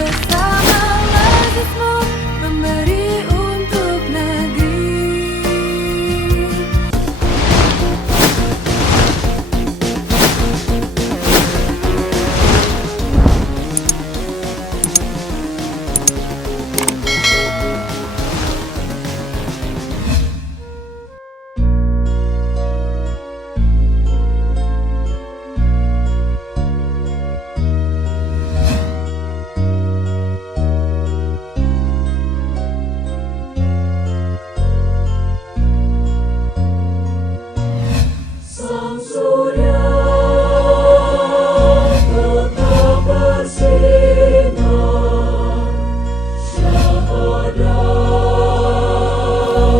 bersama Lazismu memberi untuk negeri.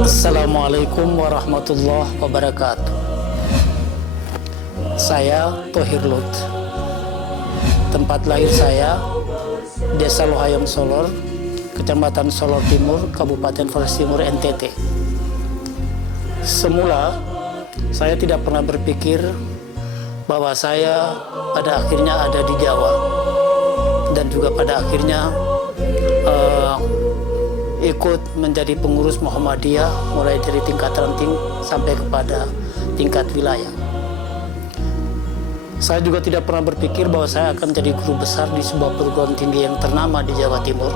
Assalamualaikum warahmatullahi wabarakatuh. Saya Thohir Lut. Tempat lahir saya Desa Lohayong Solor, Kecamatan Solor Timur, Kabupaten Flores Timur, NTT. Semula saya tidak pernah berpikir bahwa saya pada akhirnya ada di Jawa dan juga pada akhirnya ikut menjadi pengurus Muhammadiyah mulai dari tingkat ranting sampai kepada tingkat wilayah. Saya juga tidak pernah berpikir bahwa saya akan jadi guru besar di sebuah perguruan tinggi yang ternama di Jawa Timur,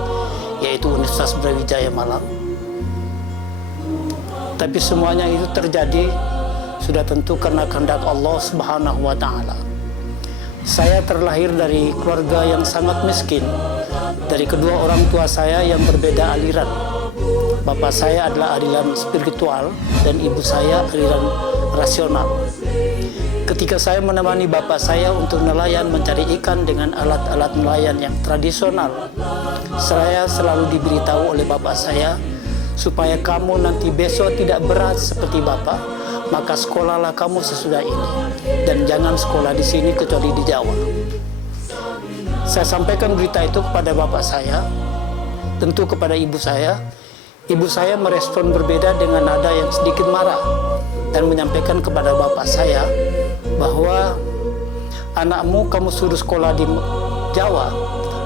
yaitu Universitas Brawijaya Malang. Tapi semuanya itu terjadi sudah tentu karena kehendak Allah Subhanahu wa Ta'ala. Saya terlahir dari keluarga yang sangat miskin, dari kedua orang tua saya yang berbeda aliran. Bapak saya adalah aliran spiritual dan ibu saya aliran rasional. Ketika saya menemani bapak saya untuk nelayan mencari ikan dengan alat-alat nelayan yang tradisional, saya selalu diberitahu oleh bapak saya, supaya kamu nanti besok tidak berat seperti bapak, maka sekolahlah kamu sesudah ini, dan jangan sekolah di sini kecuali di Jawa. Saya sampaikan berita itu kepada bapak saya, tentu kepada ibu saya. Ibu saya merespon berbeda dengan nada yang sedikit marah dan menyampaikan kepada bapak saya bahwa anakmu kamu suruh sekolah di Jawa,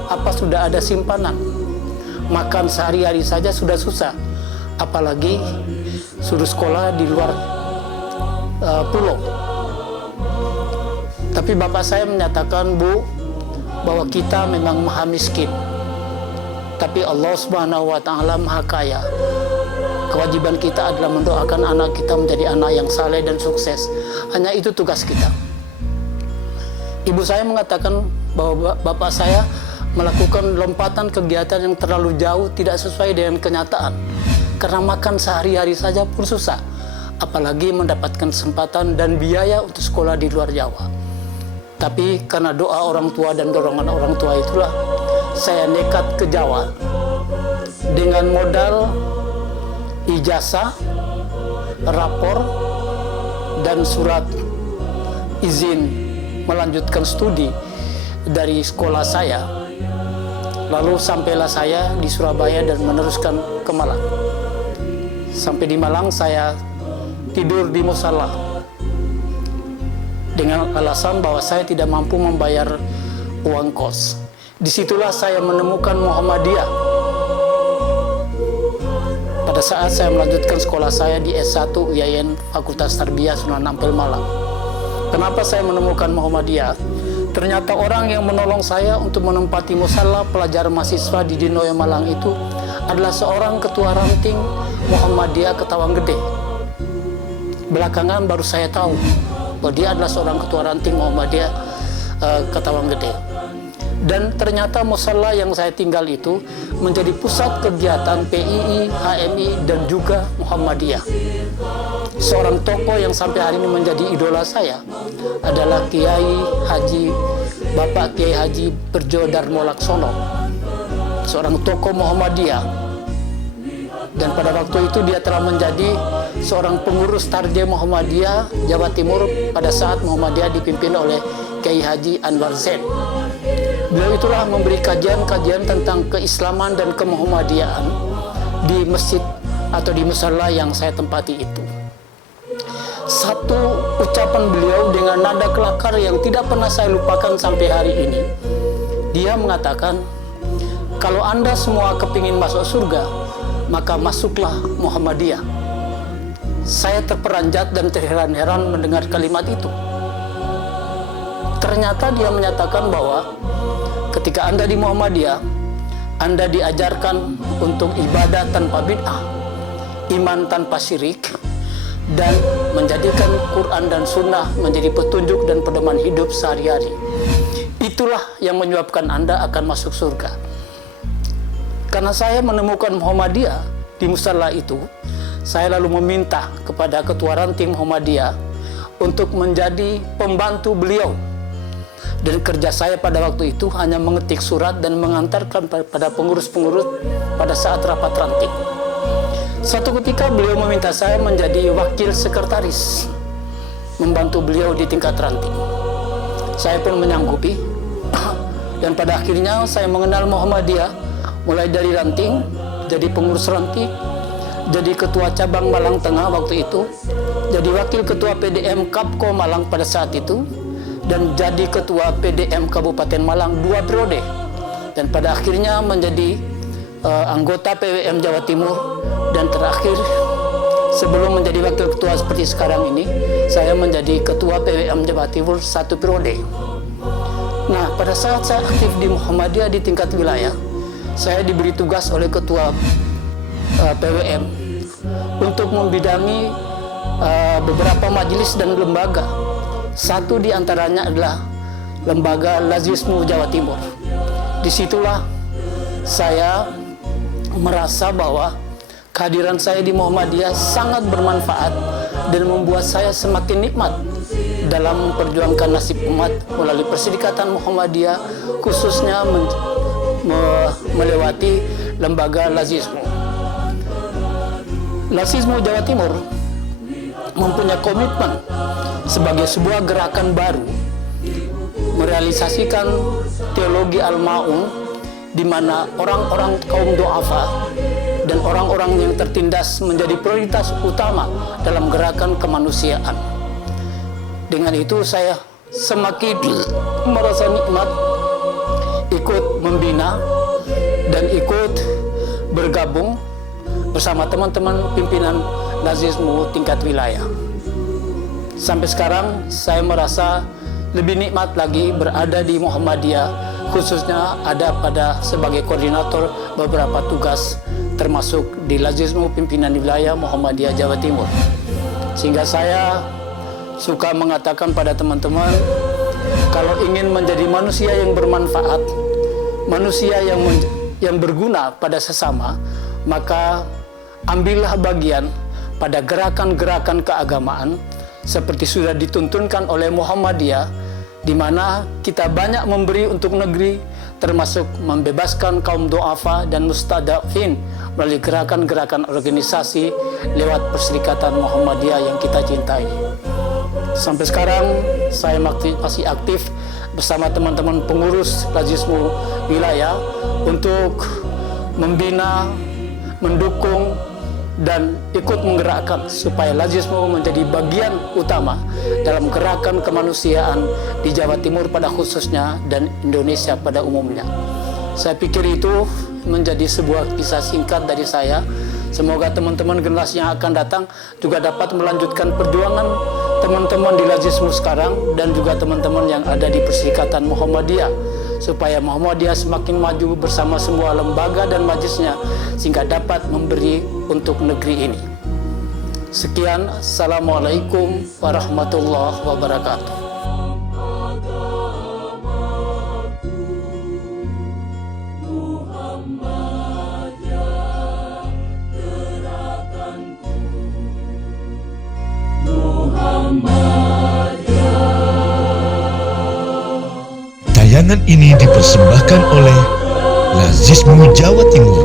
apa sudah ada simpanan? Makan sehari-hari saja sudah susah, apalagi suruh sekolah di luar pulau. Tapi bapak saya menyatakan, Bu, bahwa kita memang maha miskin, tapi Allah Subhanahu wa Ta'ala maha kaya. Kewajiban kita adalah mendoakan anak kita menjadi anak yang saleh dan sukses. Hanya itu tugas kita. Ibu saya mengatakan bahwa bapak saya melakukan lompatan kegiatan yang terlalu jauh, tidak sesuai dengan kenyataan. Karena makan sehari-hari saja pun susah, apalagi mendapatkan kesempatan dan biaya untuk sekolah di luar Jawa. Tapi karena doa orang tua dan dorongan orang tua itulah saya nekat ke Jawa dengan modal ijazah, rapor, dan surat izin melanjutkan studi dari sekolah saya. Lalu sampailah saya di Surabaya dan meneruskan ke Malang. Sampai di Malang saya tidur di musala dengan alasan bahwa saya tidak mampu membayar uang kos. Disitulah saya menemukan Muhammadiyah. Pada saat saya melanjutkan sekolah saya di S1 UIN Fakultas Tarbiyah Sunan Ampel Malang. Kenapa saya menemukan Muhammadiyah? Ternyata orang yang menolong saya untuk menempati musala pelajar mahasiswa di Dinoyo Malang itu adalah seorang ketua ranting Muhammadiyah Ketawang Gede. Belakangan baru saya tahu bahwa dia adalah seorang ketua ranting Muhammadiyah Ketawang Gede. Dan ternyata musala yang saya tinggal itu menjadi pusat kegiatan PII, HMI, dan juga Muhammadiyah. Seorang tokoh yang sampai hari ini menjadi idola saya adalah Bapak Kiai Haji Berjo Darmo Laksono, seorang tokoh Muhammadiyah. Dan pada waktu itu dia telah menjadi seorang pengurus Tarjih Muhammadiyah Jawa Timur pada saat Muhammadiyah dipimpin oleh Kiai Haji Anwar Zain. Beliau itulah memberi kajian-kajian tentang keislaman dan kemuhammadiyahan di masjid atau di musala yang saya tempati itu. Satu ucapan beliau dengan nada kelakar yang tidak pernah saya lupakan sampai hari ini. Dia mengatakan, kalau Anda semua kepingin masuk surga, maka masuklah Muhammadiyah. Saya terperanjat dan terheran-heran mendengar kalimat itu. Ternyata dia menyatakan bahwa ketika Anda di Muhammadiyah, Anda diajarkan untuk ibadah tanpa bid'ah, iman tanpa syirik, dan menjadikan Quran dan Sunnah menjadi petunjuk dan pedoman hidup sehari-hari. Itulah yang menyebabkan Anda akan masuk surga. Karena saya menemukan Muhammadiyah di musala itu, saya lalu meminta kepada ketua ranting Muhammadiyah untuk menjadi pembantu beliau. Dan kerja saya pada waktu itu hanya mengetik surat dan mengantarkan pada pengurus-pengurus pada saat rapat ranting. Suatu ketika beliau meminta saya menjadi wakil sekretaris, membantu beliau di tingkat ranting. Saya pun menyanggupi, dan pada akhirnya saya mengenal Muhammadiyah mulai dari ranting, jadi pengurus ranting, jadi ketua cabang Malang Tengah waktu itu, jadi wakil ketua PDM Kapko Malang pada saat itu, dan jadi ketua PDM Kabupaten Malang 2 periode, dan pada akhirnya menjadi anggota PWM Jawa Timur, dan terakhir sebelum menjadi wakil ketua seperti sekarang ini, saya menjadi ketua PWM Jawa Timur 1 periode. Nah, pada saat saya aktif di Muhammadiyah di tingkat wilayah, saya diberi tugas oleh ketua PWM untuk membidangi beberapa majelis dan lembaga. Satu di antaranya adalah lembaga Lazismu Jawa Timur. Disitulah saya merasa bahwa kehadiran saya di Muhammadiyah sangat bermanfaat dan membuat saya semakin nikmat dalam memperjuangkan nasib umat melalui Perserikatan Muhammadiyah, khususnya melewati lembaga Lazismu. Lazismu Jawa Timur mempunyai komitmen sebagai sebuah gerakan baru merealisasikan teologi Al-Ma'un, di mana orang-orang kaum du'afa dan orang-orang yang tertindas menjadi prioritas utama dalam gerakan kemanusiaan. Dengan itu saya semakin merasa nikmat ikut membina dan ikut bergabung bersama teman-teman pimpinan Lazismu tingkat wilayah. Sampai sekarang saya merasa lebih nikmat lagi berada di Muhammadiyah, khususnya ada pada sebagai koordinator beberapa tugas termasuk di Lazismu pimpinan wilayah Muhammadiyah Jawa Timur. Sehingga saya suka mengatakan pada teman-teman, kalau ingin menjadi manusia yang bermanfaat, manusia yang berguna pada sesama, maka ambillah bagian pada gerakan-gerakan keagamaan seperti sudah dituntunkan oleh Muhammadiyah, di mana kita banyak memberi untuk negeri, termasuk membebaskan kaum du'afa dan mustadafin melalui gerakan-gerakan organisasi lewat Perserikatan Muhammadiyah yang kita cintai. Sampai sekarang saya masih aktif bersama teman-teman pengurus Lazismu wilayah untuk membina, mendukung, dan ikut menggerakkan supaya Lazismu menjadi bagian utama dalam gerakan kemanusiaan di Jawa Timur pada khususnya dan Indonesia pada umumnya. Saya pikir itu menjadi sebuah kisah singkat dari saya. Semoga teman-teman generasi yang akan datang juga dapat melanjutkan perjuangan teman-teman di Lazismu sekarang dan juga teman-teman yang ada di Perserikatan Muhammadiyah, supaya Muhammadiyah semakin maju bersama semua lembaga dan majelisnya sehingga dapat memberi untuk negeri ini. Sekian, Assalamualaikum warahmatullahi wabarakatuh. Tayangan ini dipersembahkan oleh Lazismu Jawa Timur.